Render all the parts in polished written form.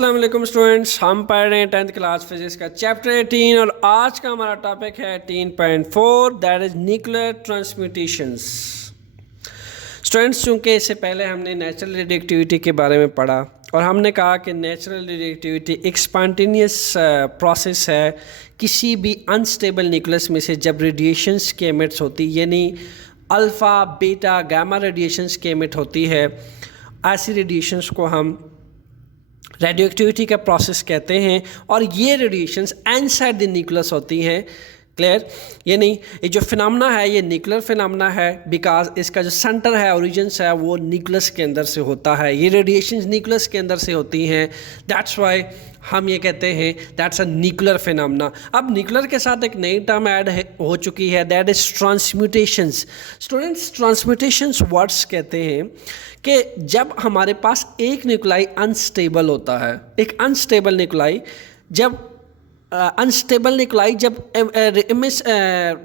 अस्सलाम वालेकुम स्टूडेंट्स, हम पढ़ रहे हैं 10th क्लास फिजिक्स का चैप्टर 18 और आज का हमारा टॉपिक है 18.4 दैट इज़ न्यूक्लियर ट्रांसम्यूटेशंस। स्टूडेंट्स, चूँकि इससे पहले हमने नेचुरल रेडिएक्टिविटी के बारे में पढ़ा और हमने कहा कि नेचुरल रेडिएक्टिविटी एक स्पॉन्टेनियस प्रोसेस है किसी भी अनस्टेबल न्यूक्लियस में से जब रेडिएशंस की एमिट्स होती, यानी अल्फ़ा बीटा गामा रेडिएशंस की एमिट होती है। ऐसी रेडिएशंस को हम रेडियोएक्टिविटी का प्रोसेस कहते हैं और ये रेडिएशंस इनसाइड द न्यूक्लियस होती हैं। क्लियर? यानी ये जो फिनोमेना है ये न्यूक्लियर फिनोमेना है बिकॉज इसका जो सेंटर है, ओरिजिन्स है, वो न्यूक्लियस के अंदर से होता है। ये रेडिएशंस न्यूक्लियस के अंदर से होती हैं, दैट्स वाई हम ये कहते हैं दैट्स अ न्यूक्लियर फिनोमेना। अब न्यूक्लियर के साथ एक नई टर्म ऐड हो चुकी है, दैट इज़ ट्रांसम्यूटेशंस। स्टूडेंट्स, ट्रांसम्यूटेशंस वर्ड्स कहते हैं कि जब हमारे पास एक न्यूक्लाई अनस्टेबल होता है, एक अनस्टेबल न्यूक्लाई जब जब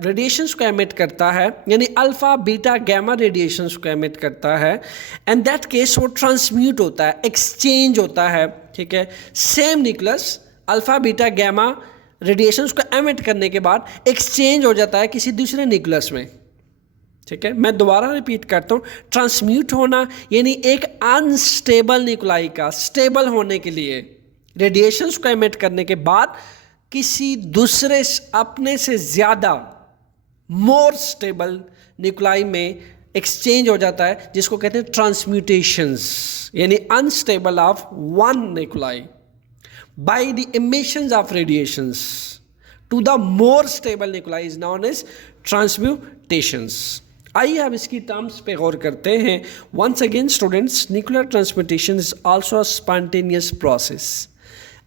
रेडिएशंस को एमिट करता है, यानी अल्फ़ा बीटा गामा रेडिएशंस को एमिट करता है, एंड दैट केस वो ट्रांसम्यूट होता है, एक्सचेंज होता है। ठीक है, same nucleus alpha beta gamma radiations को एमिट करने के बाद एक्सचेंज हो जाता है किसी दूसरे न्यूक्लियस में। ठीक है, मैं दोबारा रिपीट करता हूँ, ट्रांसम्यूट होना यानी एक अनस्टेबल न्यूक्लाई का स्टेबल होने के लिए रेडिएशंस को एमिट करने के बाद किसी दूसरे अपने से ज़्यादा मोर स्टेबल न्यूक्लाई में एक्सचेंज हो जाता है, जिसको कहते हैं ट्रांसम्यूटेशंस, यानी unstable of one nuclei by the emissions of radiations to the more stable nuclei is known as transmutations. आइए अब इसकी टर्म्स पे गौर करते हैं। Once again students, nuclear transmutation is also a spontaneous process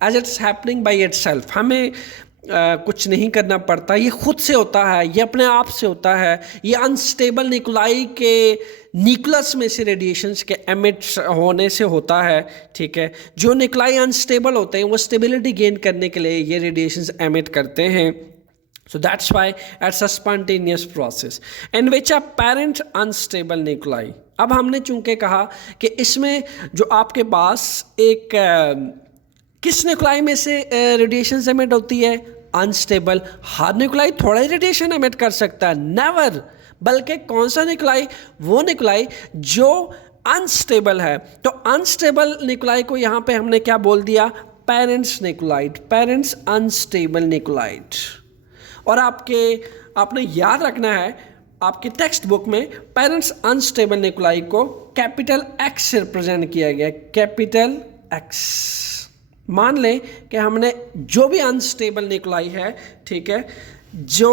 as it's happening by itself. हमें कुछ नहीं करना पड़ता, ये खुद से होता है, ये अपने आप से होता है। ये अनस्टेबल न्यूक्लाई के न्यूक्लियस में से रेडिएशंस के एमिट होने से होता है। ठीक है, जो न्यूक्लाई अनस्टेबल होते हैं वो स्टेबिलिटी गेन करने के लिए ये रेडिएशंस एमिट करते हैं। So that's why it's a spontaneous process in which a parent unstable nuclei। अब हमने चूंकि कहा कि इसमें जो आपके पास एक किस न्यूक्लाई में से रेडिएशन एमिट होती है? अनस्टेबल। हर न्यूक्लाई थोड़ा ही रेडिएशन एमिट कर सकता है, नेवर। बल्कि कौन सा न्यूक्लाई? वो न्यूक्लाई जो अनस्टेबल है। तो अनस्टेबल न्यूक्लाई को यहाँ पे हमने क्या बोल दिया? Parents nuclide, parents unstable nuclide. और आपने याद रखना है, आपकी टेक्स्ट बुक में पेरेंट्स अनस्टेबल न्यूक्लाई को कैपिटल एक्स से रिप्रेजेंट किया गया, कैपिटल एक्स। मान लें कि हमने जो भी अनस्टेबल न्यूक्लाई है, ठीक है, जो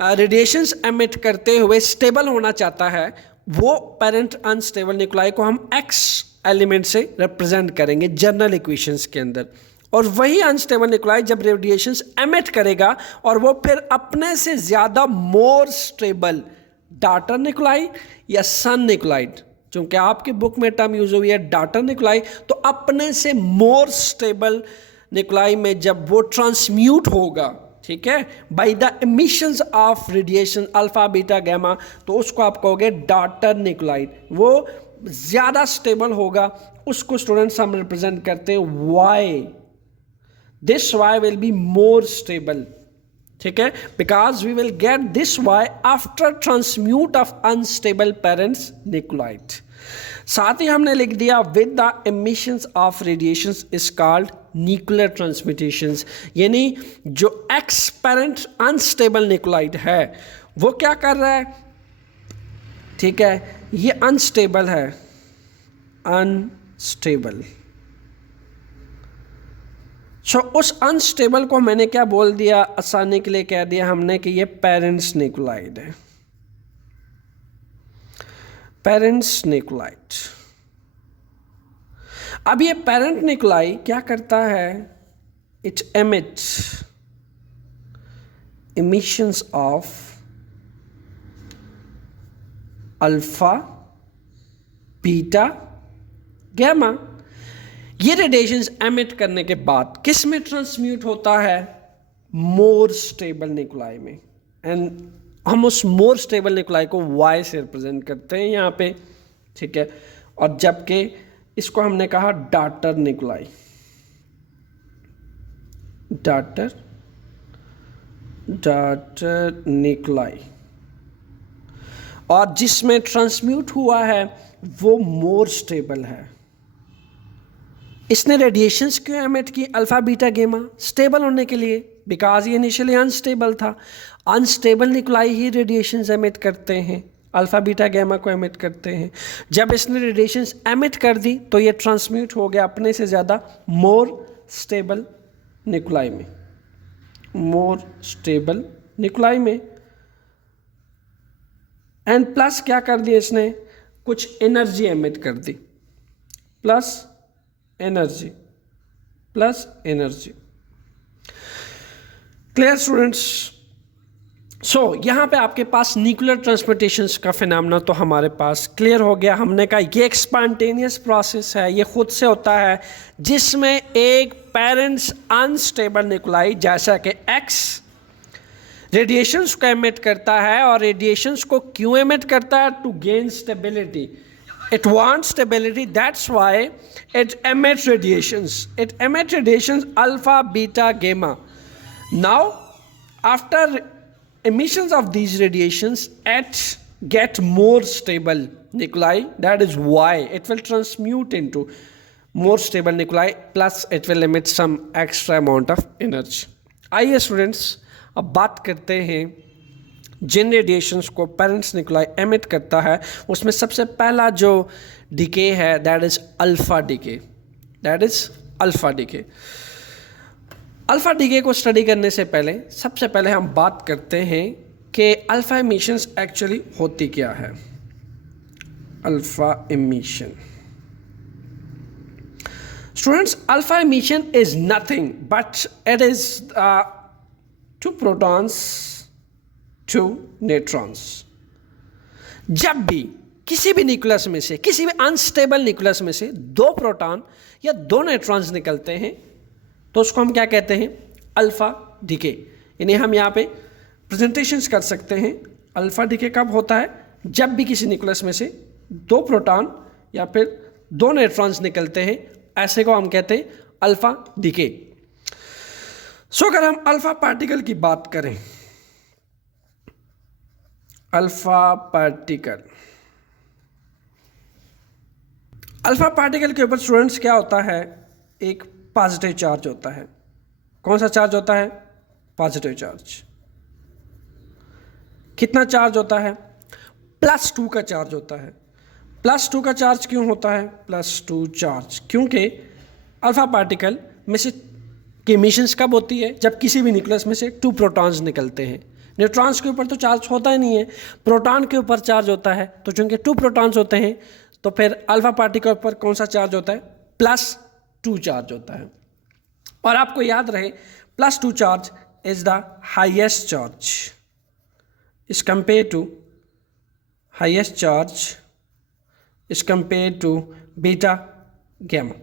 रेडिएशंस एमिट करते हुए स्टेबल होना चाहता है, वो पेरेंट अनस्टेबल न्यूक्लाई को हम एक्स एलिमेंट से रिप्रेजेंट करेंगे जनरल इक्वेशंस के अंदर। और वही अनस्टेबल न्यूक्लाई जब रेडिएशंस एमिट करेगा और वो फिर अपने से ज़्यादा मोर स्टेबल डॉटर न्यूक्लाई या सन न्यूक्लाइड, चूँकि आपकी बुक में टर्म यूज हुई है डॉटर न्यूक्लाई, तो अपने से मोर स्टेबल न्यूक्लाई में जब वो ट्रांसम्यूट होगा, ठीक है, bye the emissions of radiation alpha beta gamma, तो उसको आप कहोगे डॉटर न्यूक्लाइड। वो ज़्यादा स्टेबल होगा, उसको स्टूडेंट्स हम रिप्रेजेंट करते हैं Y. This Y will be more stable, ठीक है, because we will get this Y after transmute of unstable parents nuclide। साथ ही हमने लिख दिया with the emissions of radiations is called nuclear transmutations, यानी जो ex parent unstable nuclide है वो क्या कर रहा है? ठीक है, ये अनस्टेबल है, अनस्टेबल। सो उस अनस्टेबल को मैंने क्या बोल दिया? आसानी के लिए कह दिया हमने कि ये पेरेंट्स न्यूक्लाइड है, पेरेंट्स न्यूक्लाइड। अब ये पेरेंट न्यूक्लाई क्या करता है? It emits emissions of alpha beta gamma. ये रेडिएशंस एमिट करने के बाद किस में ट्रांसम्यूट होता है? मोर स्टेबल न्यूक्लाई में। एंड हम उस मोर स्टेबल न्यूक्लाई को वाई से रिप्रेजेंट करते हैं यहाँ पे, ठीक है। और जबकि इसको हमने कहा डॉटर न्यूक्लाई, डाटर न्यूक्लाई, और जिसमें ट्रांसम्यूट हुआ है वो मोर स्टेबल है। इसने रेडिएशंस क्यों एमिट की अल्फा बीटा गेमा? स्टेबल होने के लिए, बिकॉज ये इनिशियली अनस्टेबल था। अनस्टेबल न्यूक्लाई ही रेडिएशंस एमिट करते हैं, अल्फा बीटा गैमा को एमिट करते हैं। जब इसने रेडिएशंस एमिट कर दी तो ये ट्रांसम्यूट हो गया अपने से ज़्यादा मोर स्टेबल न्यूक्लाई में, मोर स्टेबल न्यूक्लाई में। एंड प्लस क्या कर दिया इसने, कुछ एनर्जी एमिट कर दी, plus energy, plus energy. Clear students? So यहाँ पे आपके पास न्यूक्लियर ट्रांसपोर्टेशंस का फिनोमेना तो हमारे पास क्लियर हो गया। हमने कहा ये एक स्पॉन्टेनियस प्रोसेस है, ये खुद से होता है, जिसमें एक पेरेंट्स अनस्टेबल न्यूक्लाई जैसा कि एक्स रेडिएशंस को एमिट करता है, और रेडिएशंस को क्यों एमिट करता है? To gain stability. It wants stability, that's why it emits radiations. It emits radiations alpha, beta, gamma. Now, after emissions of these radiations, it get more stable nuclei. That is why it will transmute into more stable nuclei, plus it will emit some extra amount of energy. आइए students अब बात करते हैं जिन radiations को parents nuclei emit करता है, उसमें सबसे पहला जो डिके है that is alpha decay, that is alpha decay. Alpha decay को स्टडी करने से पहले सबसे पहले हम बात करते हैं कि अल्फा एमिशंस एक्चुअली होती क्या है। Alpha emission students, alpha emission is nothing but it is 2 protons 2 neutrons. जब भी किसी भी न्यूक्लियस में से, किसी भी अनस्टेबल न्यूक्लियस में से 2 प्रोटॉन या 2 न्यूट्रॉन्स निकलते हैं तो उसको हम क्या कहते हैं? Alpha decay. यानी हम यहाँ पे प्रेजेंटेशंस कर सकते हैं। अल्फा डिके कब होता है? जब भी किसी न्यूक्लियस में से 2 प्रोटॉन या फिर 2 न्यूट्रॉन्स निकलते हैं, ऐसे को हम कहते हैं अल्फा डिके। सो अगर हम अल्फा पार्टिकल की बात करें, अल्फा पार्टिकल, अल्फा पार्टिकल के ऊपर स्टूडेंट्स क्या होता है? एक पॉजिटिव चार्ज होता है। कौन सा चार्ज होता है? Positive charge. कितना चार्ज होता है? +2 का चार्ज होता है। +2 का चार्ज क्यों होता है? +2 चार्ज क्योंकि अल्फा पार्टिकल में से की एमिशंस कब होती है? जब किसी भी न्यूक्लियस में से 2 प्रोटॉन्स निकलते हैं। न्यूट्रॉन्स के ऊपर तो चार्ज होता ही नहीं है, प्रोटॉन के ऊपर चार्ज होता है। तो चूंकि 2 प्रोटॉन्स होते हैं तो फिर अल्फा पार्टिकल पर कौन सा चार्ज होता है? +2 चार्ज होता है। और आपको याद रहे +2 charge is the highest charge is compare to, highest charge is compare to beta gamma.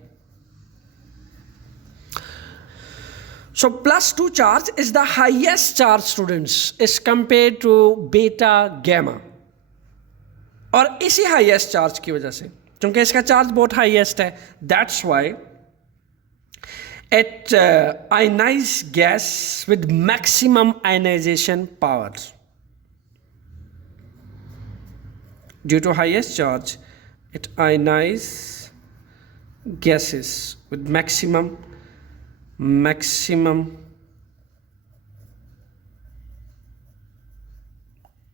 So +2 charge is the highest charge students is compared to beta gamma। और इसी हाईएस्ट चार्ज की वजह से, क्योंकि इसका चार्ज बहुत हाईएस्ट है, that's why it ionize gas with maximum ionization power. Due to highest charge it ionize gases with maximum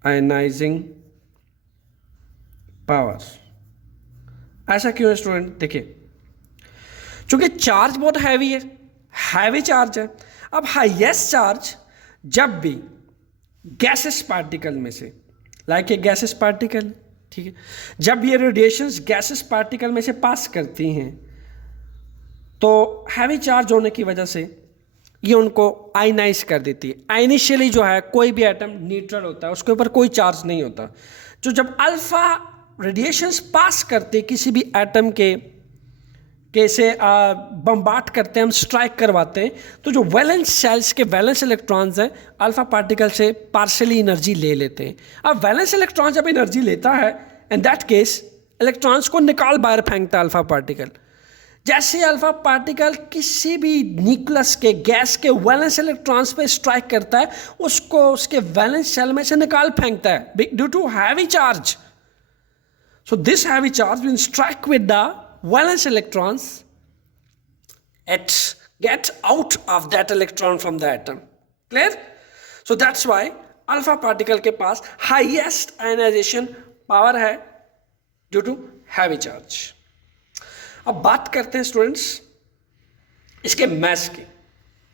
ionizing power. ऐसा क्यों है स्टूडेंट? देखिए, चूंकि चार्ज बहुत हैवी है, हैवी चार्ज है। अब हाईएस्ट चार्ज जब भी गैसेस पार्टिकल में से, लाइक ये गैसेस पार्टिकल, ठीक है, जब ये रेडिएशंस गैसेस पार्टिकल में से पास करती हैं तो हैवी चार्ज होने की वजह से ये उनको आयनाइज कर देती है। इनिशियली जो है कोई भी एटम न्यूट्रल होता है, उसके ऊपर कोई चार्ज नहीं होता। जो जब अल्फा रेडिएशंस पास करते किसी भी एटम के से बम्बार्ड करते हैं, हम स्ट्राइक करवाते हैं, तो जो वैलेंस शेल्स के वैलेंस इलेक्ट्रॉन्स हैं अल्फा पार्टिकल से पार्शियली एनर्जी ले लेते हैं। अब वैलेंस इलेक्ट्रॉन जब एनर्जी लेता है, इन दैट केस इलेक्ट्रॉन्स को निकाल बाहर फेंकता है अल्फा पार्टिकल। जैसे अल्फा पार्टिकल किसी भी न्यूक्लियस के गैस के वैलेंस इलेक्ट्रॉन्स पे स्ट्राइक करता है, उसको उसके वैलेंस शेल में से निकाल फेंकता है due to heavy charge. So this heavy charge will strike with the valence electrons, it gets out of that electron from the atom. Clear? So that's why alpha particle के पास highest ionization power है due to heavy charge. अब बात करते हैं students इसके mass की.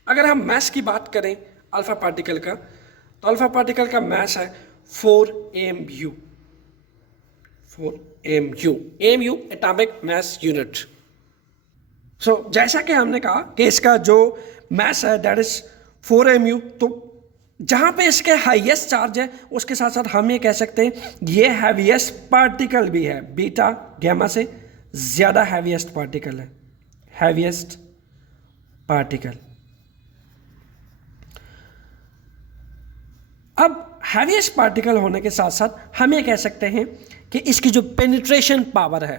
अगर हम mass की बात करें अल्फा पार्टिकल का, तो अल्फा पार्टिकल का mass है 4 AMU. AMU atomic mass unit. So जैसा कि हमने कहा कि इसका जो मास है दैट इज 4 AMU. तो जहाँ पे इसके हाईएस्ट चार्ज है उसके साथ साथ हम ये कह सकते हैं ये हैवीएस्ट पार्टिकल भी है. बीटा गैमा से ज़्यादा हैवीएस्ट पार्टिकल है. Heaviest particle. अब हैवीएस्ट पार्टिकल होने के साथ साथ हम ये कह सकते हैं कि इसकी जो पेनिट्रेशन पावर है,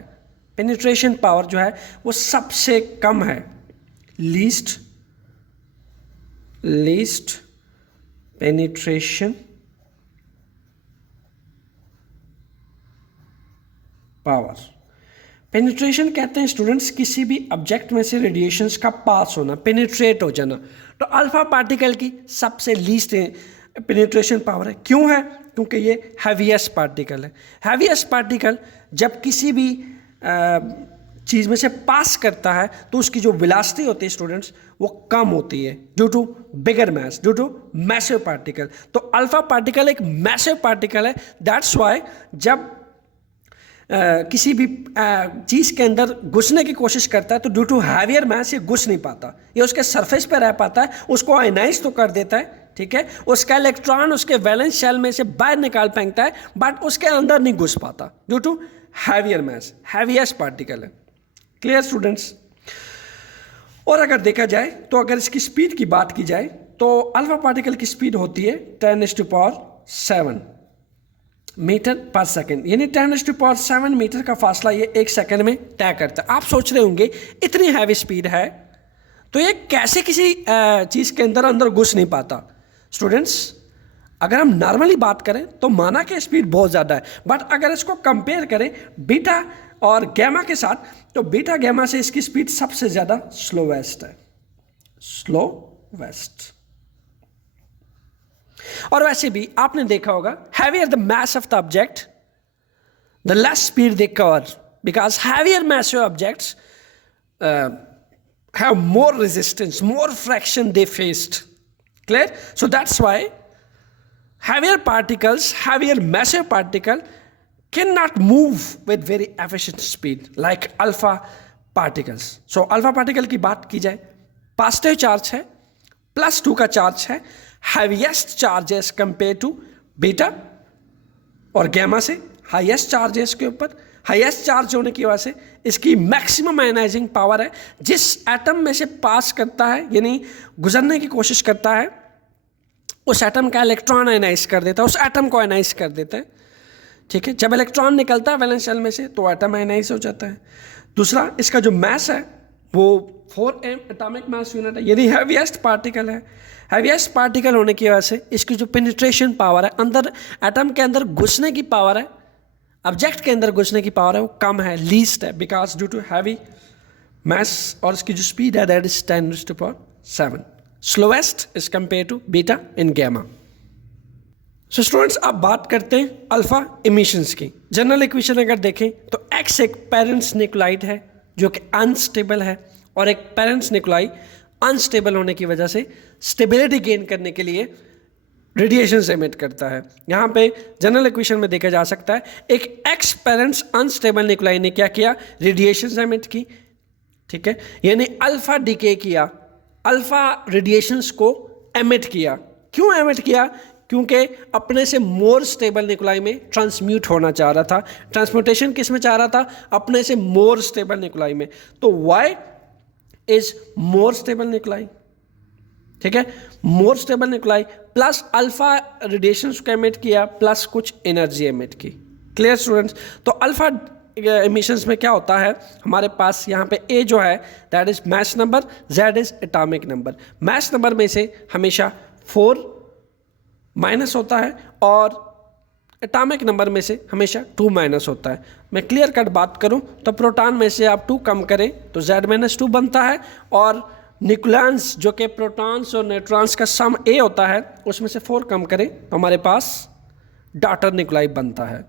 पेनिट्रेशन पावर जो है वो सबसे कम है. Least penetration power. पेनिट्रेशन कहते हैं स्टूडेंट्स किसी भी ऑब्जेक्ट में से रेडिएशंस का पास होना, पेनिट्रेट हो जाना. तो अल्फा पार्टिकल की सबसे लीस्ट पेनिट्रेशन पावर है. क्यों है? क्योंकि ये हैवीएस्ट पार्टिकल है. हैवीएस्ट पार्टिकल जब किसी भी चीज़ में से पास करता है तो उसकी जो वेलोसिटी होती है स्टूडेंट्स वो कम होती है due to bigger mass, due to massive particle. तो अल्फा पार्टिकल एक मैसिव पार्टिकल है. दैट्स वाई जब किसी भी चीज़ के अंदर घुसने की कोशिश करता है तो ड्यू टू हैवियर मास ये घुस नहीं पाता, ये उसके सरफेस पे रह पाता है, उसको आयनाइज तो कर देता है, ठीक है, उसका इलेक्ट्रॉन उसके वैलेंस शेल में से बाहर निकाल फेंकता है, बट उसके अंदर नहीं घुस पाता due to heavier mass. Heaviest particle है. Clear students? और अगर देखा जाए तो अगर इसकी स्पीड की बात की जाए तो अल्फा पार्टिकल की स्पीड होती है 10⁻⁷ मीटर पर सेकेंड, यानी 10⁻⁷ मीटर का फासला ये 1 सेकेंड में तय करता है. आप सोच रहे होंगे इतनी हैवी स्पीड है तो ये कैसे किसी चीज़ के अंदर घुस नहीं पाता. स्टूडेंट्स अगर हम नॉर्मली बात करें तो माना कि स्पीड बहुत ज़्यादा है, बट अगर इसको कंपेयर करें बीटा और गैमा के साथ तो बीटा गैमा से इसकी स्पीड सबसे ज़्यादा स्लोवेस्ट है. स्लोवेस्ट. और वैसे भी आपने देखा होगा heavier the mass of the object the less speed they cover, because heavier massive objects have more resistance, more fraction they faced. Clear? So that's why heavier particles, heavier massive particle cannot move with very efficient speed like alpha particles. So alpha particle की बात की जाए positive charge है, +2 का charge है, heaviest charge है compare to beta और gamma से हाईएस्ट चार्ज है इसके ऊपर. हाईएस्ट चार्ज होने की वजह से इसकी मैक्सिमम आयनाइजिंग पावर है. जिस एटम में से पास करता है यानी गुजरने की कोशिश करता है उस एटम का इलेक्ट्रॉन आयनाइज कर देता है, उस एटम को आयनाइज कर देता है, ठीक है. जब इलेक्ट्रॉन निकलता है वैलेंस शेल में से तो एटम आयनाइज हो जाता है. दूसरा इसका जो मास है वो 4m एटॉमिक मास यूनिट है, यानी हैवीएस्ट पार्टिकल है. हैवीएस्ट पार्टिकल होने की वजह से इसकी जो पेनिट्रेशन पावर है, अंदर एटम के अंदर घुसने की पावर है, ऑब्जेक्ट के अंदर घुसने की पावर है, वो कम है, लीस्ट है, because due to heavy mass. और इसकी जो स्पीड है that is 10⁻⁷. Slowest is compare to beta in gamma. So students अब बात करते हैं अल्फा इमिशंस की. जनरल इक्वेशन अगर देखें तो एक्स एक पेरेंट्स न्यूक्लाइड है जो कि अनस्टेबल है और एक पेरेंट्स न्यूक्लाई अनस्टेबल होने की वजह से स्टेबिलिटी गेन करने के लिए रेडिएशन एमिट करता है. यहाँ पे जनरल इक्वेशन में देखा जा सकता है एक एक्स पेरेंट्स अनस्टेबल न्यूक्लाई ने क्या किया, रेडिएशन एमिट की, ठीक है, यानी अल्फा डीके किया, अल्फा रेडिएशंस को एमिट किया. क्यों एमिट किया? क्योंकि अपने से मोर स्टेबल न्यूक्लाई में ट्रांसम्यूट होना चाह रहा था. ट्रांसम्यूटेशन किस में चाह रहा था? अपने से मोर स्टेबल न्यूक्लाई में. तो Y is more stable nuclei, ठीक है, more stable nuclei plus alpha radiation को एमिट किया प्लस कुछ एनर्जी एमिट की. Clear students? तो अल्फा इमिशंस में क्या होता है, हमारे पास यहाँ पे ए जो है that is mass number, Z is atomic number. Mass number में से हमेशा 4 माइनस होता है और एटॉमिक नंबर में से हमेशा 2 माइनस होता है। मैं क्लियर कट बात करूं तो प्रोटॉन में से आप 2 कम करें तो Z-2 बनता है, और न्यूक्लियंस जो कि प्रोटॉन्स और न्यूट्रॉन्स का सम A होता है उसमें से 4 कम करें तो हमारे पास डॉटर न्यूक्लाई बनता है।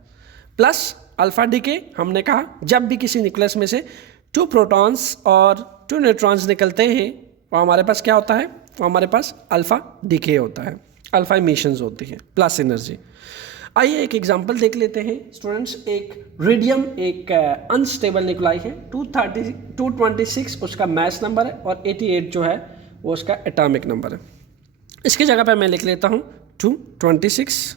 प्लस अल्फा डीके, हमने कहा जब भी किसी न्यूक्लियस में से 2 प्रोटॉन्स और 2 न्यूट्रॉन्स निकलते हैं तो हमारे पास क्या होता है, तो हमारे पास अल्फा डीके होता है, अल्फा इमिशंस होती हैं, प्लस एनर्जी। आइए एक एग्जांपल देख लेते हैं स्टूडेंट्स। एक रेडियम एक अनस्टेबल न्यूक्लाई है, 226 उसका मास नंबर है और 88 जो है वो उसका एटॉमिक नंबर है। इसकी जगह पर मैं लिख लेता हूँ 226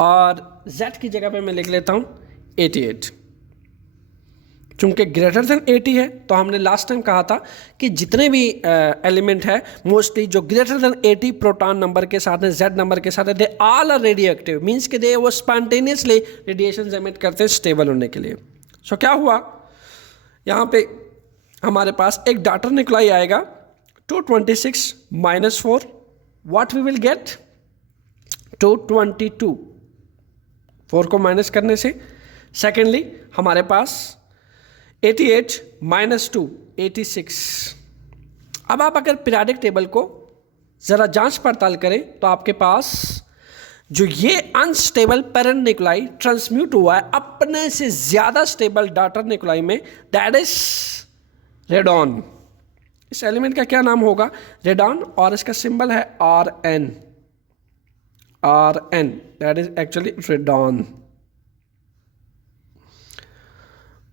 और Z की जगह पे मैं लिख लेता हूँ 88। चूंकि ग्रेटर देन 80 है तो हमने लास्ट टाइम कहा था कि जितने भी एलिमेंट है मोस्टली जो ग्रेटर देन 80 प्रोटॉन नंबर के साथ है, Z नंबर के साथ है, they all are radioactive, means कि दे वो स्पॉन्टेनियसली रेडिएशन एमिट करते हैं स्टेबल होने के लिए। सो क्या हुआ, यहाँ पे हमारे पास एक डॉटर न्यूक्लाई आएगा 226 minus 4, what we will get 222, 4 को माइनस करने से। सेकेंडली हमारे पास 88 माइनस 2 86। अब आप अगर पीरियोडिक टेबल को ज़रा जांच पड़ताल करें तो आपके पास जो ये अनस्टेबल पेरेंट न्यूक्लाई ट्रांसम्यूट हुआ है अपने से ज़्यादा स्टेबल डॉटर न्यूक्लाई में, दैट इज रेडॉन। इस एलिमेंट का क्या नाम होगा, रेडॉन, और इसका सिंबल है RN, that is actually radon.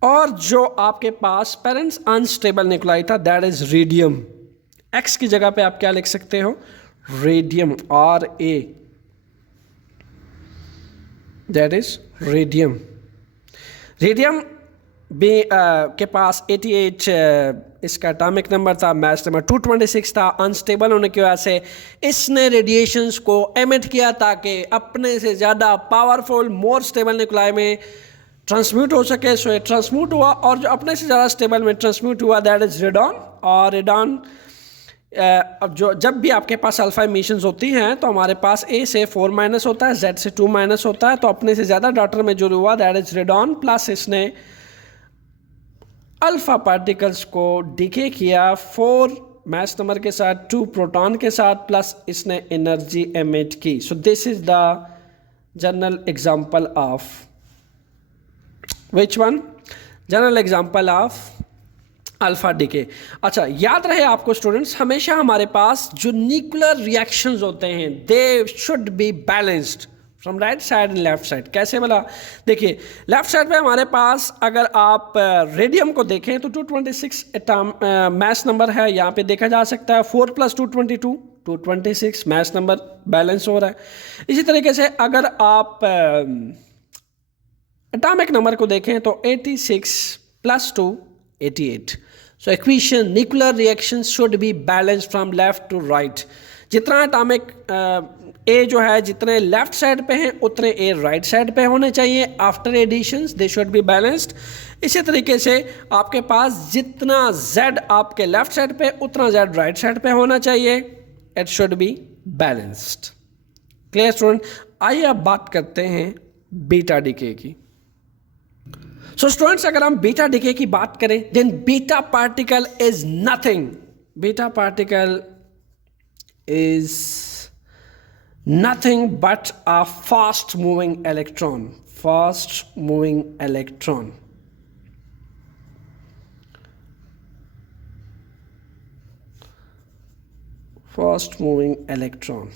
और जो आपके पास पेरेंट्स अनस्टेबल न्यूक्लाई था दैट इज रेडियम। एक्स की जगह पे आप क्या लिख सकते हो, radium, RA, that is radium. Radium भी के पास 88 इसका एटॉमिक नंबर था, मास नंबर 226 था। अनस्टेबल होने की वजह से इसने रेडिएशंस को एमिट किया ताकि अपने से ज़्यादा पावरफुल मोर स्टेबल न्यूक्लाई में ट्रांसम्यूट हो सके। सो ये ट्रांसम्यूट हुआ और जो अपने से ज़्यादा स्टेबल में ट्रांसम्यूट हुआ दैट इज रेडॉन। और रेडॉन अब जो जब भी आपके पास अल्फा इमिशंस होती हैं तो हमारे पास A से 4 माइनस होता है, Z से 2 माइनस होता है, तो अपने से ज़्यादा डॉटर में जो हुआ दैट इज रेडॉन। प्लस इसने अल्फा पार्टिकल्स को डिके किया 4 मास नंबर के साथ, 2 प्रोटॉन के साथ, प्लस इसने एनर्जी एमिट की। सो this is the general example of which one, general example of alpha decay. अच्छा, याद रहे आपको स्टूडेंट्स, हमेशा हमारे पास जो न्यूक्लियर रिएक्शंस होते हैं दे should be balanced from right side and left side. कैसे बोला, देखिए लेफ्ट साइड पे हमारे पास अगर आप रेडियम को देखें तो 226 मास नंबर है, यहाँ पे देखा जा सकता है 4 + 222 226 मास नंबर बैलेंस हो रहा है। इसी तरीके से अगर आप एटॉमिक नंबर को देखें तो 86 + 2 88। So equation nuclear reaction should be balance from left to right. जितना एटॉमिक ए जो है जितने लेफ्ट साइड पे हैं उतने ए राइट साइड पे होने चाहिए। After additions they should be balanced. इसी तरीके से आपके पास जितना Z आपके लेफ्ट साइड पे उतना Z राइट साइड पे होना चाहिए। It should be balanced. Clear student, आइए अब बात करते हैं बीटा डीके की। सो स्टूडेंट्स, अगर हम बीटा डीके की बात करें then beta particle is nothing, beta particle is nothing but a fast moving electron, fast moving electron. Fast moving electron.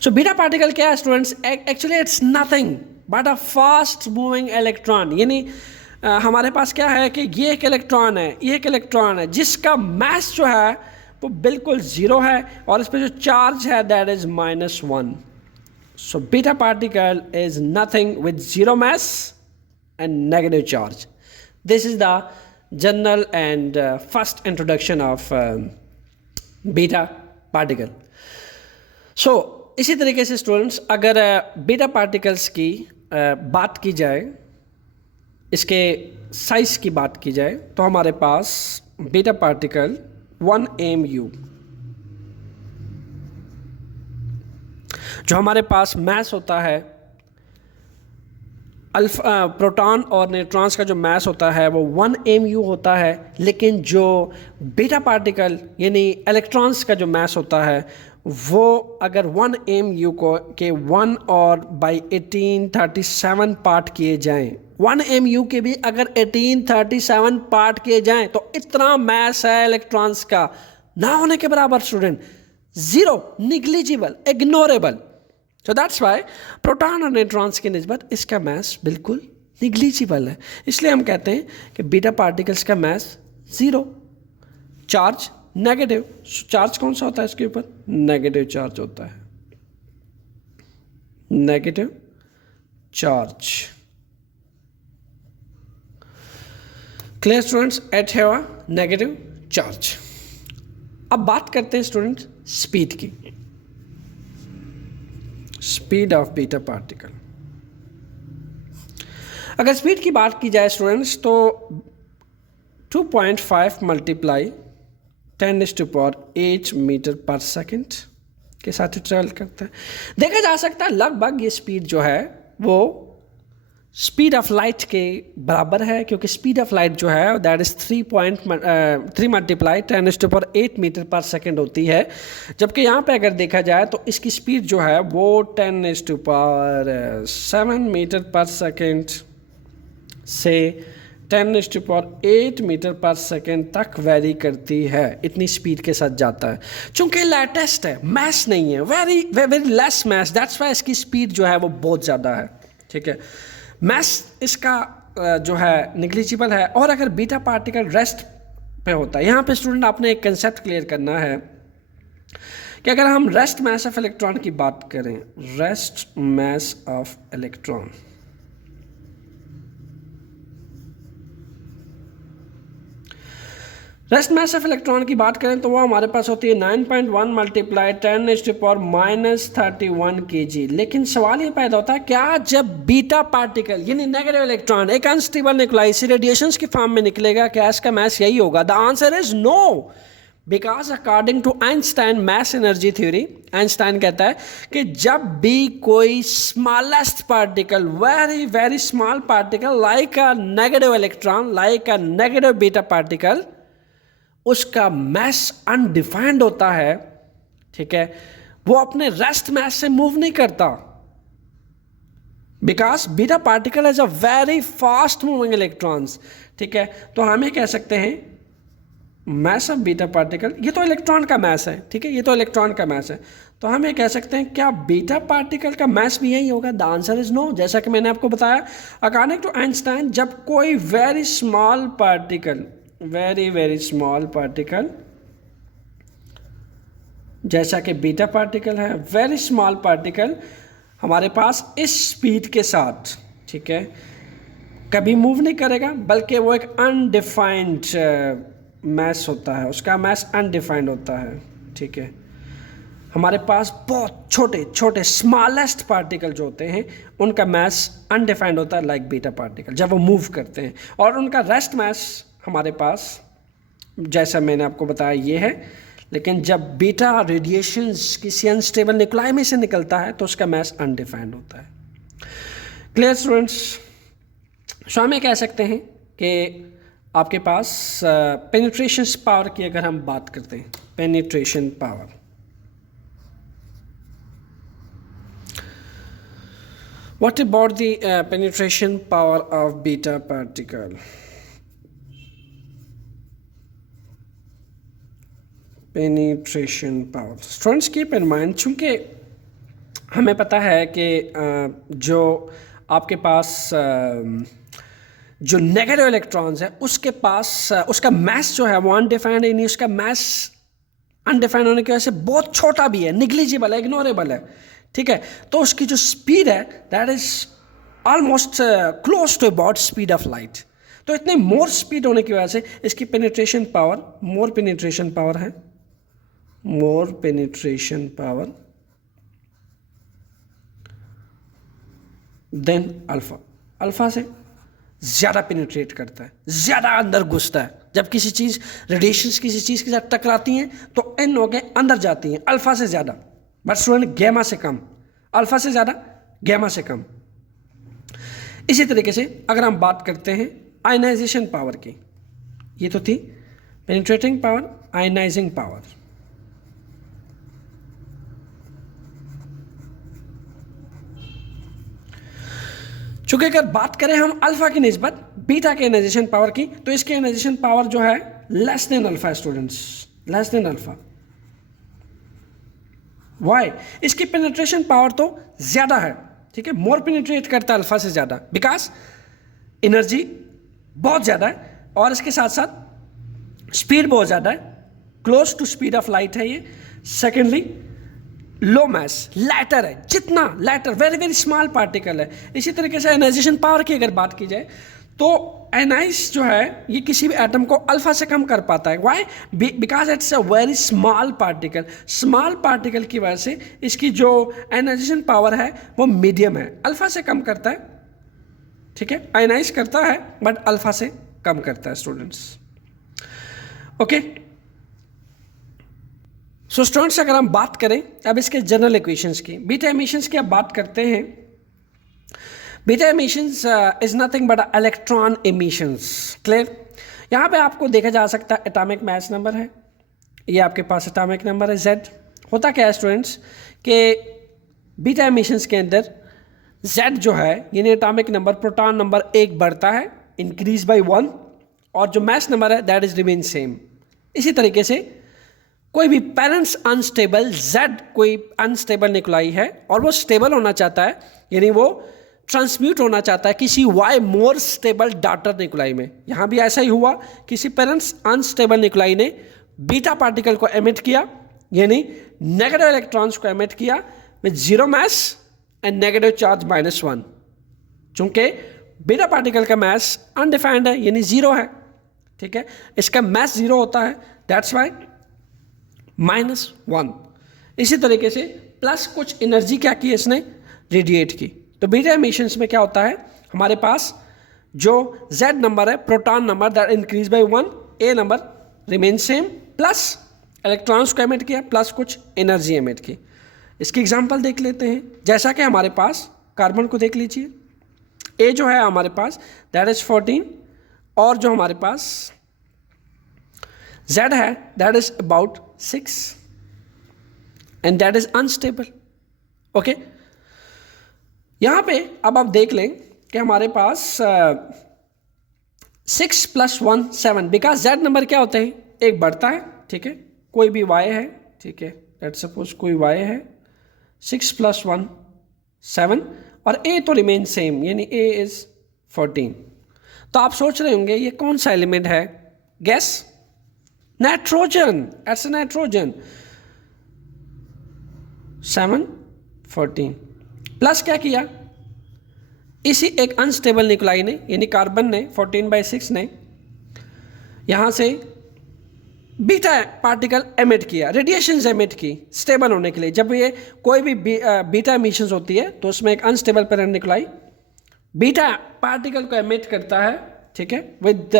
So beta particle क्या है students, actually it's nothing but a fast moving electron. यानी हमारे पास क्या है कि ये एक electron है, ये एक इलेक्ट्रॉन है जिसका मास जो है वो बिल्कुल 0 है और इस पर जो चार्ज है that is -1। So beta particle is nothing with 0 mass and negative charge. This is the general and first introduction of beta particle. So इसी तरीके से स्टूडेंट्स, अगर बीटा पार्टिकल्स की बात की जाए इसके साइज की बात की जाए तो हमारे पास बीटा पार्टिकल 1 mu, जो हमारे पास मैस होता है अल्फा प्रोटॉन और न्यूट्रॉन्स का जो मैस होता है वो 1 mu होता है, लेकिन जो बीटा पार्टिकल यानी इलेक्ट्रॉन्स का जो मैस होता है वो अगर 1 mu को के 1 और बाई 1837 पार्ट किए जाएं, 1 mu के भी अगर 1837 पार्ट किए जाएं तो इतना मैस है इलेक्ट्रॉन्स का ना होने के बराबर student, zero, negligible, ignorable. So that's Y proton और न्यूट्रॉन्स की निस्बत इसका मैस बिल्कुल निग्लिजिबल है। इसलिए हम कहते हैं कि बीटा पार्टिकल्स का mass zero, charge negative. Charge कौन सा होता है इसके ऊपर? नेगेटिव चार्ज होता है, negative charge. Clear students? At है नेगेटिव चार्ज। अब बात करते हैं स्टूडेंट्स स्पीड की, स्पीड ऑफ बीटा पार्टिकल। अगर स्पीड की बात की जाए स्टूडेंट्स तो 2.5 मल्टीप्लाई 10⁸ मीटर पर सेकेंड के साथ ट्रेवल करता है। देखा जा सकता है लगभग ये स्पीड जो है वो स्पीड ऑफ लाइट के बराबर है, क्योंकि स्पीड ऑफ लाइट जो है दैट इज 3 मल्टीप्लाई 10⁸ मीटर पर सेकेंड होती है, जबकि यहाँ पे अगर देखा जाए तो इसकी स्पीड जो है वो 10⁻7 मीटर पर सेकेंड से 10⁸ मीटर पर सेकेंड तक वेरी करती है। इतनी स्पीड के साथ जाता है, चूंकि लेटेस्ट है, मैस नहीं है, very very less mass, that's why इसकी स्पीड जो है वो बहुत ज़्यादा है। ठीक है, मैस इसका जो है निग्लिजिबल है। और अगर बीटा पार्टिकल रेस्ट पे होता है, यहाँ पे स्टूडेंट आपने एक कंसेप्ट क्लियर करना है कि अगर हम रेस्ट मैस ऑफ इलेक्ट्रॉन की बात करें, rest mass of electron, rest mass of electron की बात करें तो वो हमारे पास होती है 9.1 मल्टीप्लाई 10⁻31 kg। लेकिन सवाल ये पैदा होता है, क्या जब बीटा पार्टिकल यानी नेगेटिव इलेक्ट्रॉन एक अनस्टेबल न्यूक्लियस से रेडिएशंस की फॉर्म में निकलेगा, क्या इसका मैस यही होगा? The answer is no, because according to Einstein mass energy theory, Einstein कहता है कि जब भी कोई smallest particle, very very small particle like a negative electron, like a negative beta particle, उसका मैस अनडिफाइंड होता है, ठीक है, वो अपने रेस्ट मैस से मूव नहीं करता, because beta particle is a very fast moving electrons. ठीक है, तो हम ये कह सकते हैं मैस ऑफ बीटा पार्टिकल, ये तो इलेक्ट्रॉन का मैस है, ठीक है, ये तो इलेक्ट्रॉन का मैस है, तो हम ये कह सकते हैं क्या बीटा पार्टिकल का मैस भी यही होगा? The answer is no. जैसा कि मैंने आपको बताया, अकॉर्डिंग टू आइंस्टाइन जब कोई very small particle, very very small particle, जैसा कि बीटा पार्टिकल है, वेरी स्मॉल पार्टिकल हमारे पास इस स्पीड के साथ, ठीक है, कभी मूव नहीं करेगा, बल्कि वो एक अनडिफाइंड मैस होता है, उसका मैस अनडिफाइंड होता है। ठीक है, हमारे पास बहुत छोटे छोटे स्मॉलेस्ट पार्टिकल जो होते हैं उनका मैस अनडिफाइंड होता है, लाइक बीटा पार्टिकल, जब वो मूव करते हैं, और उनका रेस्ट मैस हमारे पास जैसा मैंने आपको बताया ये है। लेकिन जब बीटा रेडिएशंस किसी अनस्टेबल न्यूक्लियस में से निकलता है तो उसका मैस अनडिफाइंड होता है। Clear students? सो हम ये कह सकते हैं कि आपके पास पेनिट्रेशन पावर की अगर हम बात करते हैं, penetration power, what about the penetration power of beta particle? Penetration power, students keep in mind, चूँकि हमें पता है कि जो आपके पास जो नेगेटिव इलेक्ट्रॉन्स है उसके पास उसका मैस जो है वो अनडिफाइंड है, नहीं, उसका मैस अनडिफाइंड होने की वजह से बहुत छोटा भी है, निग्लिजिबल है, इग्नोरेबल है। ठीक है, तो उसकी जो स्पीड है that is almost close to about speed of light. तो इतने मोर स्पीड होने की वजह से इसकी penetration power, more penetration power है, more penetration power than alpha, alpha से ज़्यादा पेनिट्रेट करता है, ज़्यादा अंदर घुसता है। जब किसी चीज़ रेडिएशंस किसी चीज़ के साथ टकराती हैं तो एन हो के अंदर जाती हैं, अल्फा से ज़्यादा, बट स्टूडेंट गैमा से कम, अल्फा से ज़्यादा गैमा से कम। इसी तरीके से अगर हम बात करते हैं आयनाइजेशन पावर की, ये तो थी पेनिट्रेटिंग पावर, आयनाइजिंग पावर। चूंकि अगर बात करें हम अल्फा की निस्बत बीटा के आयनाइजेशन पावर की, तो इसकी आयनाइजेशन पावर जो है less than alpha students, less than alpha. Why? इसकी पेनिट्रेशन पावर तो ज़्यादा है, ठीक है, मोर पेनिट्रेट करता है अल्फा से ज़्यादा, बिकॉज एनर्जी बहुत ज़्यादा है और इसके साथ साथ स्पीड बहुत ज़्यादा है, close to speed of light है ये। सेकेंडली लो मैस, लाइटर है, जितना lighter, very very small particle है। इसी तरीके से आयनाइजेशन पावर की अगर बात की जाए तो आयनाइज जो है ये किसी भी एटम को अल्फा से कम कर पाता है। Why? Because it's a very small particle. Small particle की वजह से इसकी जो आयनाइजेशन पावर है वो मीडियम है, अल्फा से कम करता है, ठीक है, आयनाइज करता है बट अल्फा से कम करता है स्टूडेंट्स। ओके, सो स्टूडेंट्स अगर हम बात करें अब इसके जनरल इक्वेशंस की, बीटा एमिशंस की अब बात करते हैं। Beta emissions is nothing but electron emissions. Clear? यहाँ पे आपको देखा जा सकता है एटॉमिक मास नंबर है, ये आपके पास एटॉमिक नंबर है Z। होता क्या है स्टूडेंट्स कि बीटा एमिशंस के अंदर Z जो है यानी एटॉमिक नंबर, प्रोटॉन नंबर 1 बढ़ता है, इंक्रीज बाय 1, और जो मास नंबर है दैट इज रिमेन सेम। इसी तरीके से कोई भी पेरेंट्स अनस्टेबल Z कोई अनस्टेबल न्यूक्लाई है और वो स्टेबल होना चाहता है, यानी वो ट्रांसम्यूट होना चाहता है किसी Y more stable daughter nuclei में। यहाँ भी ऐसा ही हुआ, किसी पेरेंट्स अनस्टेबल न्यूक्लाई ने बीटा पार्टिकल को एमिट किया, यानी नेगेटिव इलेक्ट्रॉन्स को एमिट किया with zero mass and negative charge -1। चूंकि बीटा पार्टिकल का मास अनडिफाइंड है यानी जीरो है, ठीक है, इसका मास जीरो होता है, दैट्स वाई -1। इसी तरीके से प्लस कुछ एनर्जी क्या की इसने, रेडिएट की। तो बीटा एमिशंस में क्या होता है, हमारे पास जो Z नंबर है, proton number that increase by 1, A number remain same, plus electrons को एमिट किया, प्लस कुछ एनर्जी एमिट की। इसकी एग्जांपल देख लेते हैं। जैसा कि हमारे पास कार्बन को देख लीजिए, A जो है हमारे पास दैट इज 14, और जो हमारे पास Z है that is about 6 and that is unstable. Okay, यहां पे अब आप देख लें कि हमारे पास 6 + 1 7, बिकॉज Z नंबर क्या होते हैं, एक बढ़ता है, ठीक है, कोई भी Y है, ठीक है, लेट्स सपोज कोई Y है, 6 + 1 7, और A तो रिमेन सेम यानी A इज 14। तो आप सोच रहे होंगे ये कौन सा एलिमेंट है, गैस, नाइट्रोजन, एट्स नाइट्रोजन। 7 14 प्लस क्या किया, इसी एक अनस्टेबल न्यूक्लाई ने यानी कार्बन ने 14/6 ने यहां से बीटा पार्टिकल एमिट किया, रेडिएशंस एमिट की स्टेबल होने के लिए। जब ये कोई भी बीटा एमिशंस होती है तो उसमें एक unstable parent nuclei beta particle को एमिट करता है, ठीक है, with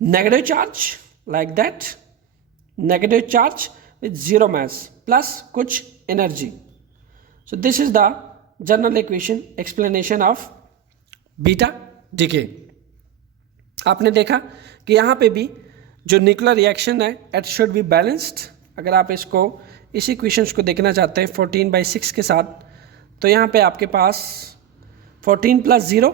negative charge like that, negative charge with zero mass plus कुछ एनर्जी। So this is the general equation explanation of beta decay. आपने देखा कि यहाँ पे भी जो न्यूक्लियर रिएक्शन है इट शुड बी बैलेंस्ड। अगर आप इसको इस इक्वेशंस को देखना चाहते हैं 14/6 के साथ, तो यहाँ पे आपके पास 14 + 0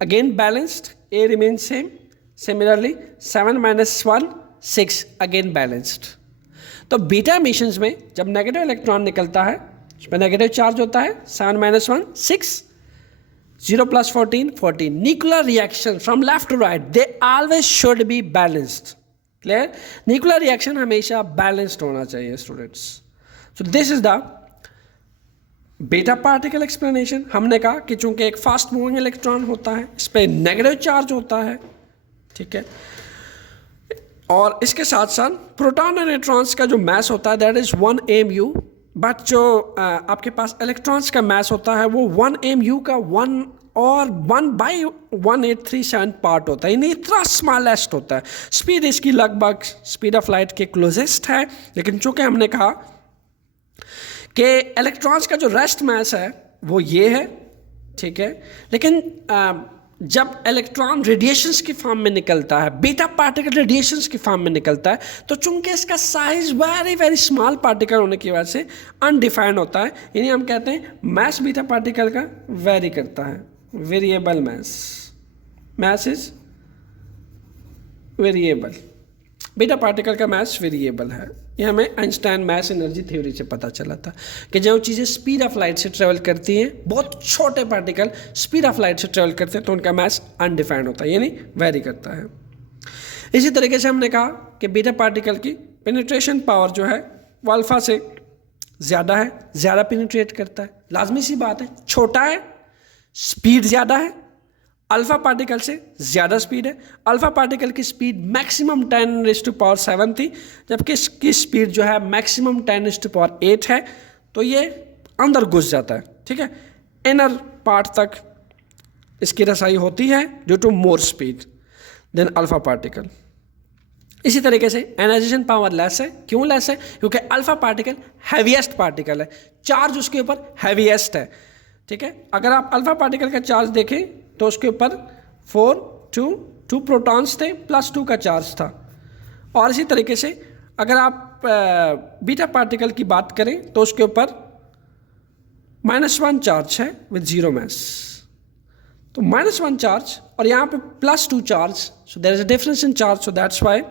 again balanced, A remain same, similarly 7 - 1 6 again balanced. तो बीटा एमिशंस में जब नेगेटिव इलेक्ट्रॉन निकलता है उसमें नेगेटिव चार्ज होता है, 7 - 1 6, 0 + 14 14। Nuclear reaction from left to right they always should be balanced. Clear? Nuclear reaction हमेशा बैलेंस्ड होना चाहिए students. So this is the beta particle explanation. हमने कहा कि चूंकि एक फास्ट मूविंग इलेक्ट्रॉन होता है, इस पर नेगेटिव चार्ज होता है, ठीक है, और इसके साथ साथ प्रोटॉन और न्यूट्रॉन्स का जो मास होता है दैट इज 1 mu, बट जो आपके पास इलेक्ट्रॉन्स का मास होता है वो 1 mu का 1 और 1/1837 पार्ट होता है, यानी इतना स्मॉलेस्ट होता है। स्पीड इसकी लगभग स्पीड ऑफ लाइट के क्लोजेस्ट है, लेकिन चूंकि हमने कहा कि इलेक्ट्रॉन्स का जो रेस्ट मास है वो ये है, ठीक है। लेकिन जब इलेक्ट्रॉन रेडिएशंस की फॉर्म में निकलता है, बीटा पार्टिकल रेडिएशंस की फॉर्म में निकलता है, तो चूंकि इसका size very very small particle होने की वजह से अनडिफाइंड होता है, यानी हम कहते हैं मास बीटा पार्टिकल का वेरी करता है, variable mass is variable, beta particle का मास वेरिएबल है। ये हमें आइंस्टाइन मास एनर्जी थ्योरी से पता चला था कि जो चीज़ें स्पीड ऑफ लाइट से ट्रेवल करती हैं, बहुत छोटे पार्टिकल स्पीड ऑफ लाइट से ट्रेवल करते हैं, तो उनका मास अनडिफाइंड होता है, यानी वेरी करता है। इसी तरीके से हमने कहा कि बीटा पार्टिकल की पेनिट्रेशन पावर जो है वो अल्फा से ज़्यादा है, ज़्यादा पेनिट्रेट करता है। लाजमी सी बात है, छोटा है, स्पीड ज़्यादा है, अल्फा पार्टिकल से ज़्यादा स्पीड है। अल्फा पार्टिकल की स्पीड मैक्सिमम 10⁻7 थी, जबकि इसकी स्पीड जो है मैक्सिमम 10⁸ है। तो ये अंदर घुस जाता है, ठीक है, इनर पार्ट तक इसकी रसाई होती है due to more speed than alpha particle. इसी तरीके से एनाइजेशन पावर लेस है। क्यों लेस है? क्योंकि अल्फा पार्टिकल हैवीएस्ट पार्टिकल है, चार्ज उसके ऊपर हैवीएस्ट है, ठीक है। अगर आप अल्फा पार्टिकल का चार्ज देखें तो उसके ऊपर 2 प्रोटॉन्स थे प्लस 2 का चार्ज था। और इसी तरीके से अगर आप बीटा पार्टिकल की बात करें तो उसके ऊपर -1 चार्ज है विद 0 मास। तो -1 चार्ज और यहाँ पे +2 charge, so there is a difference in charge, so that's why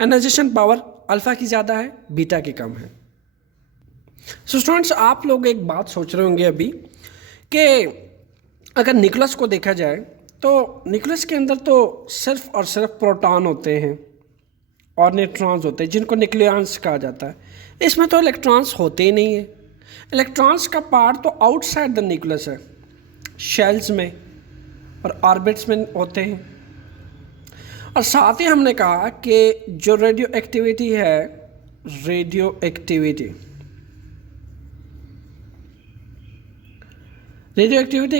ionisation power alpha की ज़्यादा है, बीटा की कम है। सो स्टूडेंट्स, आप लोग एक बात सोच रहे होंगे अभी कि अगर न्यूक्लियस को देखा जाए तो न्यूक्लियस के अंदर तो सिर्फ और सिर्फ प्रोटॉन होते हैं और न्यूट्रॉन्स होते हैं, जिनको न्यूक्लियॉन्स कहा जाता है। इसमें तो इलेक्ट्रॉन्स होते ही नहीं है। इलेक्ट्रॉन्स का पार्ट तो आउटसाइड द न्यूक्लियस है, शेल्स में और ऑर्बिट्स में होते हैं। और साथ ही हमने कहा कि जो रेडियो एक्टिविटी है, रेडियो एक्टिविटी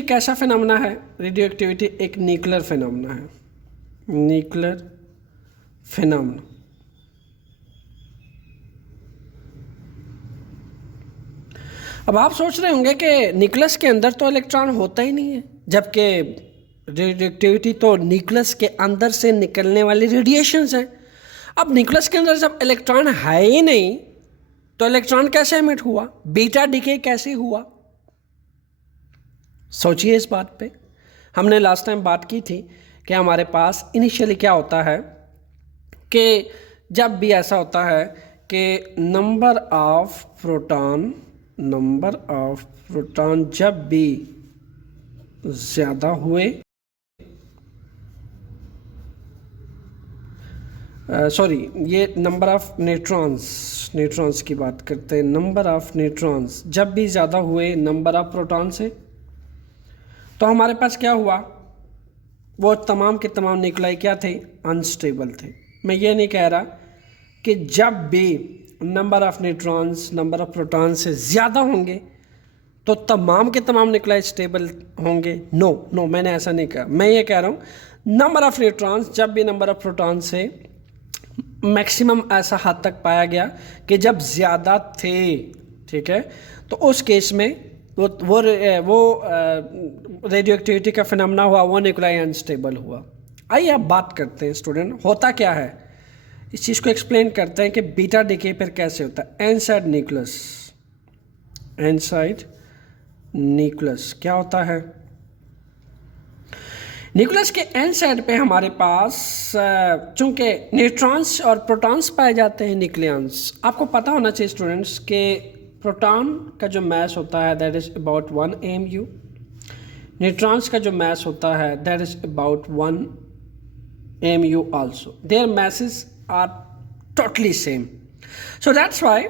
कैसा फिनोमेना है? रेडियो एक्टिविटी एक न्यूक्लियर फिनोमेना है, न्यूक्लियर फिनोमेना। अब आप सोच रहे होंगे कि न्यूक्लियस के अंदर तो इलेक्ट्रॉन होता ही नहीं है, जबकि रेडियो एक्टिविटी तो न्यूक्लियस के अंदर से निकलने वाली रेडिएशंस हैं। अब न्यूक्लियस के अंदर जब इलेक्ट्रॉन है ही नहीं तो इलेक्ट्रॉन कैसे एमिट हुआ, बीटा डिके कैसे हुआ? सोचिए इस बात पे। हमने लास्ट टाइम बात की थी कि हमारे पास इनिशियली क्या होता है कि जब भी ऐसा होता है कि नंबर ऑफ प्रोटॉन जब भी ज़्यादा हुए, ये नंबर ऑफ न्यूट्रॉन्स की बात करते हैं। नंबर ऑफ न्यूट्रॉन्स जब भी ज़्यादा हुए नंबर ऑफ प्रोटॉन से, तो हमारे पास क्या हुआ, वो तमाम के तमाम न्यूक्लाई क्या थे, अनस्टेबल थे। मैं ये नहीं कह रहा कि जब भी number of neutrons number of proton से ज़्यादा होंगे तो तमाम के तमाम न्यूक्लाई स्टेबल होंगे। नो, मैंने ऐसा नहीं कहा। मैं ये कह रहा हूँ नंबर ऑफ न्यूट्रॉन्स जब भी नंबर ऑफ प्रोटॉन से मैक्सिमम ऐसा हद तक पाया गया कि जब ज़्यादा थे, ठीक है, तो उस केस में वो रेडियो एक्टिविटी का फिनोमेना हुआ, वो न्यूक्लाई अनस्टेबल हुआ। आइए अब बात करते हैं स्टूडेंट, होता क्या है, इस चीज़ को एक्सप्लेन करते हैं कि बीटा डिके फिर कैसे होता है। इनसाइड न्यूक्लियस क्या होता है? न्यूक्लियस के एन साइड पे हमारे पास चूंकि न्यूट्रॉन्स और प्रोटॉन्स पाए जाते हैं, न्यूक्लियंस। आपको पता होना चाहिए स्टूडेंट्स कि प्रोटॉन का जो मास होता है that is about 1 mu, neutrons का जो मास होता है that is about 1 mu also. There masses are totally same, so that's why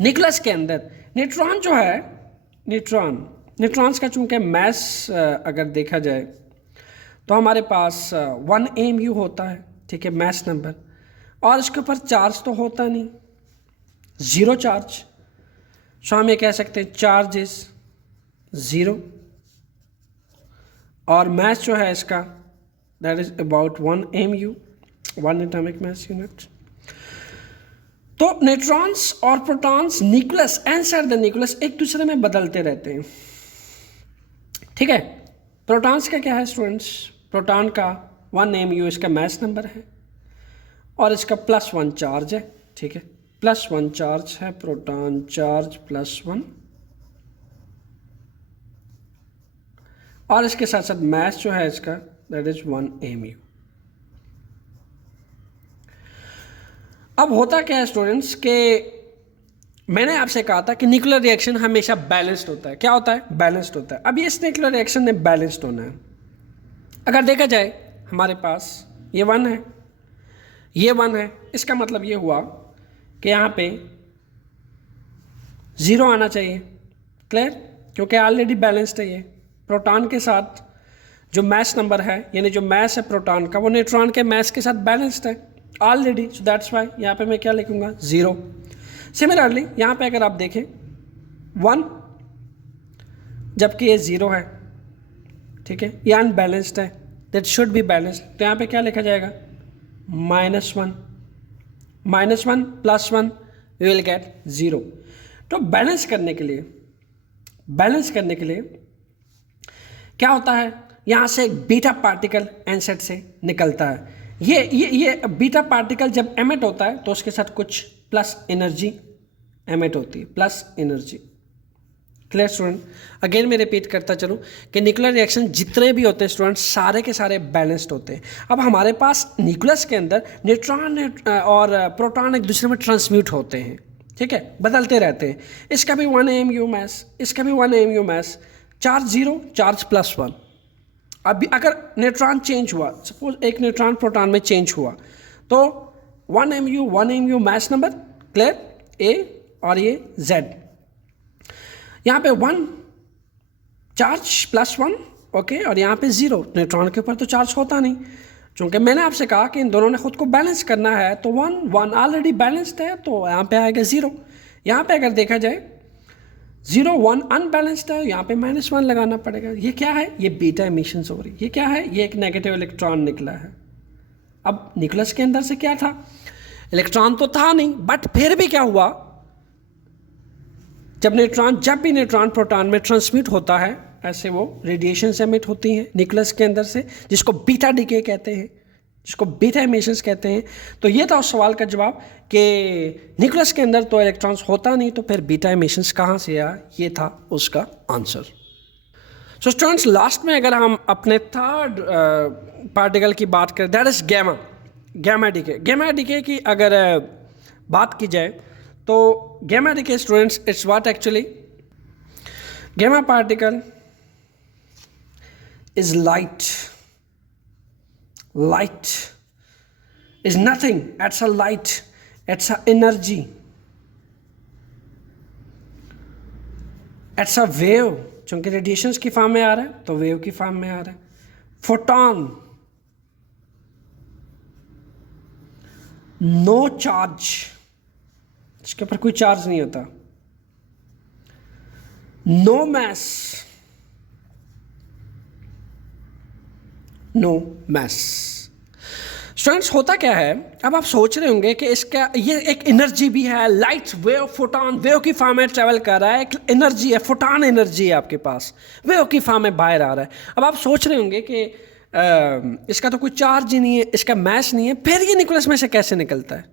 nucleus के अंदर न्यूट्रॉन जो है, न्यूट्रॉन्स का चूंकि मास अगर देखा जाए तो हमारे पास 1 mu होता है, ठीक है, मास नंबर, और इसके ऊपर चार्ज तो होता नहीं, 0 चार्ज। सो हम ये कह सकते हैं चार्ज इज 0, और मास जो है इसका that is about 1 MU, 1 atomic mass unit. तो न्यूट्रॉन्स और protons nucleus inside the nucleus एक दूसरे में बदलते रहते हैं, ठीक है। प्रोटॉन्स का क्या है स्टूडेंट्स, प्रोटॉन का 1 MU इसका मास नंबर है और इसका +1 चार्ज है, ठीक है, +1 चार्ज है, प्रोटॉन चार्ज +1, और इसके साथ साथ मास जो है इसका दैट इज 1 MU। अब होता क्या है स्टूडेंट्स के मैंने आपसे कहा था कि न्यूक्लियर रिएक्शन हमेशा बैलेंस्ड होता है। क्या होता है, बैलेंस्ड होता है। अब इस न्यूक्लियर रिएक्शन ने बैलेंस्ड होना है। अगर देखा जाए हमारे पास ये 1 है, ये 1 है, इसका मतलब ये हुआ कि यहाँ पे 0 आना चाहिए, क्लियर, क्योंकि ऑलरेडी बैलेंस्ड है। ये प्रोटॉन के साथ जो मास नंबर है यानी जो मास है प्रोटॉन का वो न्यूट्रॉन के मास के साथ बैलेंस्ड है ऑलरेडी, सो दैट्स वाई यहाँ पे मैं क्या लिखूंगा 0। सिमिलरली यहाँ पे अगर आप देखें 1 जबकि ये 0 है, ठीक है, ये अनबैलेंस्ड है, दैट शुड बी बैलेंस्ड, तो यहाँ पे क्या लिखा जाएगा -1, -1 +1 वी विल गेट 0। तो बैलेंस करने के लिए क्या होता है, यहाँ से एक बीटा पार्टिकल एनसेट से निकलता है। ये बीटा पार्टिकल जब एमिट होता है तो उसके साथ कुछ प्लस एनर्जी एमिट होती है, plus energy, clear student. Again मैं रिपीट करता चलूँ कि न्यूक्लियर रिएक्शन जितने भी होते हैं स्टूडेंट सारे के सारे बैलेंस्ड होते हैं। अब हमारे पास न्यूक्लियस के अंदर न्यूट्रॉन और प्रोटॉन एक दूसरे में ट्रांसम्यूट होते हैं, ठीक है, बदलते रहते हैं। इसका भी 1 MU मास, इसका भी 1 MU मास, चार्ज 0, चार्ज +1। अभी अगर न्यूट्रॉन चेंज हुआ, सपोज एक न्यूट्रॉन प्रोटॉन में चेंज हुआ तो 1 MU mass number, clear, A और ये Z, यहाँ पे 1 चार्ज +1, ओके, और यहाँ पे 0, न्यूट्रॉन के ऊपर तो चार्ज होता नहीं, क्योंकि मैंने आपसे कहा कि इन दोनों ने खुद को बैलेंस करना है, तो 1 ऑलरेडी बैलेंस्ड है तो यहाँ पे आएगा 0। यहाँ पे अगर देखा जाए 0 1 अनबैलेंस्ड है, यहाँ पे -1 लगाना पड़ेगा। ये क्या है, ये बीटा एमिशंस हो रही, ये क्या है, ये एक नेगेटिव इलेक्ट्रॉन निकला है। अब न्यूक्लियस के अंदर से क्या था, इलेक्ट्रॉन तो था नहीं, बट फिर भी क्या हुआ, जब भी न्यूट्रॉन प्रोटॉन में ट्रांसमिट होता है ऐसे वो रेडिएशन एमिट होती हैं न्यूक्लियस के अंदर से, जिसको बीटा डीके कहते हैं, जिसको बीटा एमिशंस कहते हैं। तो ये था उस सवाल का जवाब कि न्यूक्लियस के अंदर तो इलेक्ट्रॉन्स होता नहीं, तो फिर बीटा एमिशंस कहाँ से आया, ये था उसका आंसर। सो स्टूडेंट्स लास्ट में अगर हम अपने थर्ड पार्टिकल की बात करें दैट इज गैमा डीके की अगर बात की जाए तो gamma decay students it's what actually, gamma particle is light is nothing, it's a light, it's a energy, it's a wave, चूंकि रेडिएशंस की फॉर्म में आ रहा है तो वेव की फॉर्म में आ रहा है। फोटॉन, नो चार्ज, इसके ऊपर कोई चार्ज नहीं होता, no mass, no mass. Students होता क्या है, अब आप सोच रहे होंगे कि इसका ये एक एनर्जी भी है, लाइट वेव, फोटॉन वेव की फॉर्म में ट्रैवल कर रहा है, एक एनर्जी है, फोटॉन एनर्जी है आपके पास, वेव की फॉर्म में बाहर आ रहा है। अब आप सोच रहे होंगे कि इसका तो कोई चार्ज ही नहीं है, इसका मैस नहीं है, फिर ये न्यूक्लियस में से कैसे निकलता है।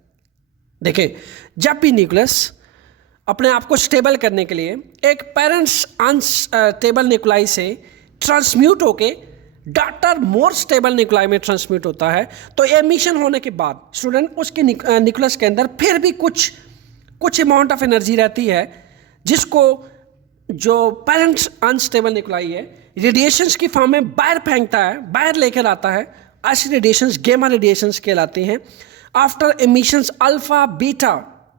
देखिए, जब भी न्यूक्लियस अपने आप को स्टेबल करने के लिए एक पेरेंट्स अनस्टेबल न्यूक्लाई से ट्रांसम्यूट होके डाटर मोर स्टेबल न्यूक्लाई में ट्रांसम्यूट होता है, तो एमिशन होने के बाद स्टूडेंट उसके न्यूक्लियस के अंदर फिर भी कुछ अमाउंट ऑफ एनर्जी रहती है, जिसको जो पेरेंट्स अनस्टेबल न्यूक्लाई है रेडिएशंस की फॉर्म में बाहर फेंकता है, बाहर लेकर आता है। ऐसी रेडिएशंस गैमा रेडिएशंस कहलाती हैं। After emissions alpha beta,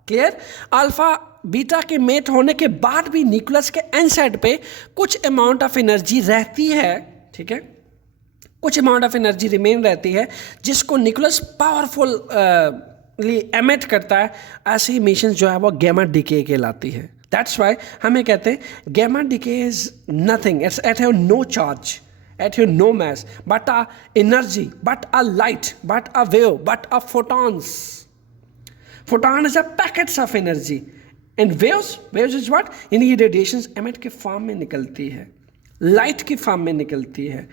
clear, alpha beta के मेट होने के बाद भी न्यूक्लियस के एन साइड पे कुछ अमाउंट ऑफ एनर्जी रहती है, ठीक है, कुछ अमाउंट ऑफ एनर्जी रिमेन रहती है, जिसको न्यूक्लियस पावरफुल एमिट करता है। ऐसी एमिशन जो है वो गैमा डीके कहलाती है। दैट्स वाई हमें कहते हैं gamma decay is nothing, it's at have no charge, at your no mass, but a energy, but a light, but a wave, but a photons. Photon is a packets of energy. And waves is what? यानी ये radiations emit के form में निकलती है, light के form में निकलती है,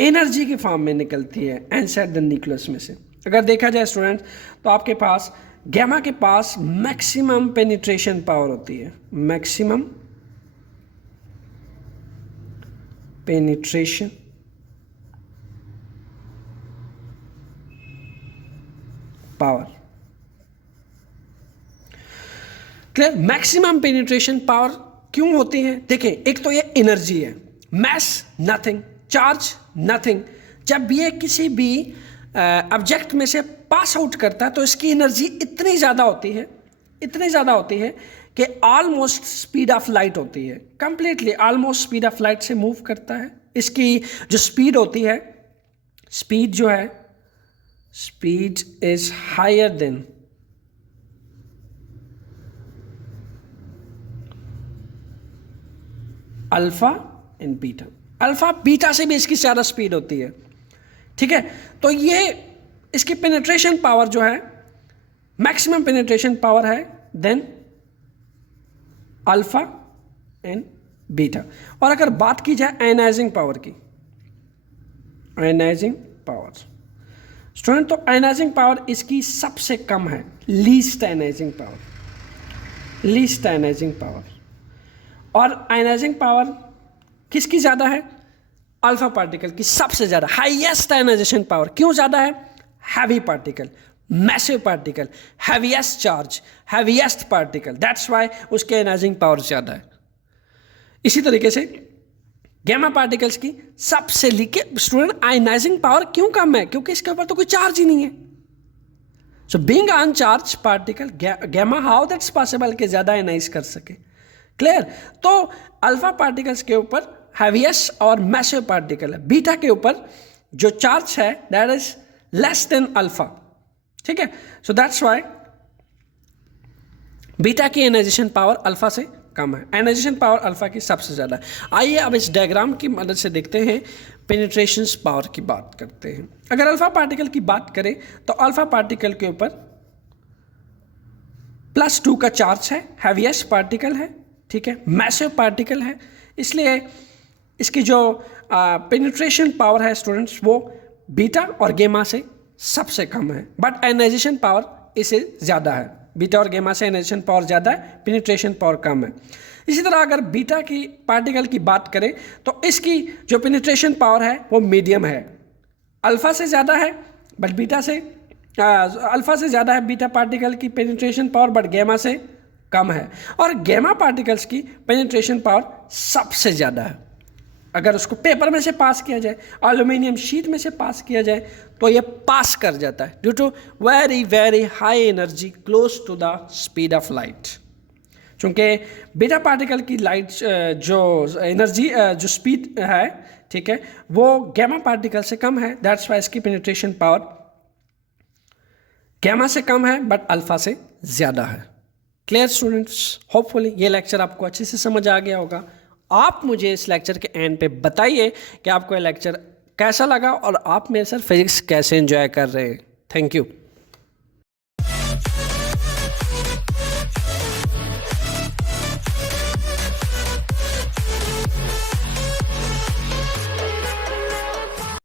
एनर्जी के फॉर्म में निकलती है इनसाइड द न्यूक्लियस में से। अगर देखा जाए स्टूडेंट, तो आपके पास गैमा के पास मैक्सिमम पेनिट्रेशन पावर होती है, maximum penetration power. Clear? Maximum penetration power क्यों होती है? देखिए, एक तो ये एनर्जी है, मैस नथिंग, चार्ज नथिंग। जब ये किसी भी ऑब्जेक्ट में से पास आउट करता है तो इसकी एनर्जी इतनी ज़्यादा होती है, इतनी ज़्यादा होती है कि ऑलमोस्ट स्पीड ऑफ लाइट होती है, completely almost speed of light से मूव करता है। इसकी जो स्पीड होती है, स्पीड जो है, speed is higher than alpha and beta. Alpha beta से भी इसकी ज़्यादा स्पीड होती है, ठीक है। तो ये इसकी पेनिट्रेशन पावर जो है, मैक्सिमम पेनिट्रेशन पावर है देन अल्फा एंड बीटा। और अगर बात की जाए आयनाइजिंग पावर की, आयनाइजिंग पावर स्टूडेंट, तो आयनाइजिंग पावर इसकी सबसे कम है, least ionising power, least ionising power. और आयनाइजिंग पावर किसकी ज़्यादा है? अल्फा पार्टिकल की सबसे ज़्यादा, हाईएस्ट आयनाइजेशन पावर। क्यों ज़्यादा है? Heavy particle, massive particle, heaviest charge, heaviest particle, that's why उसके आयनाइजिंग पावर ज़्यादा है। इसी तरीके से गैमा पार्टिकल्स की सबसे लीके स्टूडेंट आयनाइजिंग पावर क्यों कम है? क्योंकि इसके ऊपर तो कोई चार्ज ही नहीं है। So being uncharged particle, gamma how that's possible कि ज़्यादा आयनाइज कर सके। क्लियर? तो अल्फा पार्टिकल्स के ऊपर हैवीएस्ट और मैसिव पार्टिकल है, बीटा के ऊपर जो चार्ज है that is less than alpha, ठीक है। सो दैट्स व्हाई बीटा की आयनाइजेशन पावर अल्फा से कम है, आयनाइजेशन पावर अल्फा की सबसे ज़्यादा है। आइए अब इस डायग्राम की मदद से देखते हैं, पेनिट्रेशन पावर की बात करते हैं। अगर अल्फा पार्टिकल की बात करें तो अल्फा पार्टिकल के ऊपर +2 का चार्ज है, हैवीएस्ट पार्टिकल है, ठीक है, मैसिव पार्टिकल है, इसलिए इसकी जो पेनिट्रेशन पावर है स्टूडेंट्स वो बीटा और गेमा से सबसे कम है, बट आयनाइजेशन पावर इससे ज़्यादा है। बीटा और गेमा से आयनाइजेशन पावर ज़्यादा है, पेनिट्रेशन पावर कम है। इसी तरह अगर बीटा की पार्टिकल की बात करें तो इसकी जो पेनिट्रेशन पावर है वो मीडियम है, अल्फा से ज़्यादा है बट बीटा से अल्फा से ज़्यादा है बीटा पार्टिकल की पेनिट्रेशन पावर, बट गेमा से कम है। और गेमा पार्टिकल्स की पेनिट्रेशन पावर सबसे ज़्यादा है। अगर उसको पेपर में से पास किया जाए, एल्यूमिनियम शीट में से पास किया जाए तो ये पास कर जाता है due to very very high energy close to the speed of light. चूँकि बीटा पार्टिकल की लाइट जो एनर्जी जो स्पीड है, ठीक है, वो गैमा पार्टिकल से कम है, दैट्स वाई इसकी पेनिट्रेशन पावर गैमा से कम है बट अल्फा से ज़्यादा है। Clear students? होपफुली ये लेक्चर आपको अच्छे से समझ आ गया होगा। आप मुझे इस लेक्चर के एंड पे बताइए कि आपको ये लेक्चर कैसा लगा और आप मेरे साथ फिजिक्स कैसे एंजॉय कर रहे हैं। Thank you.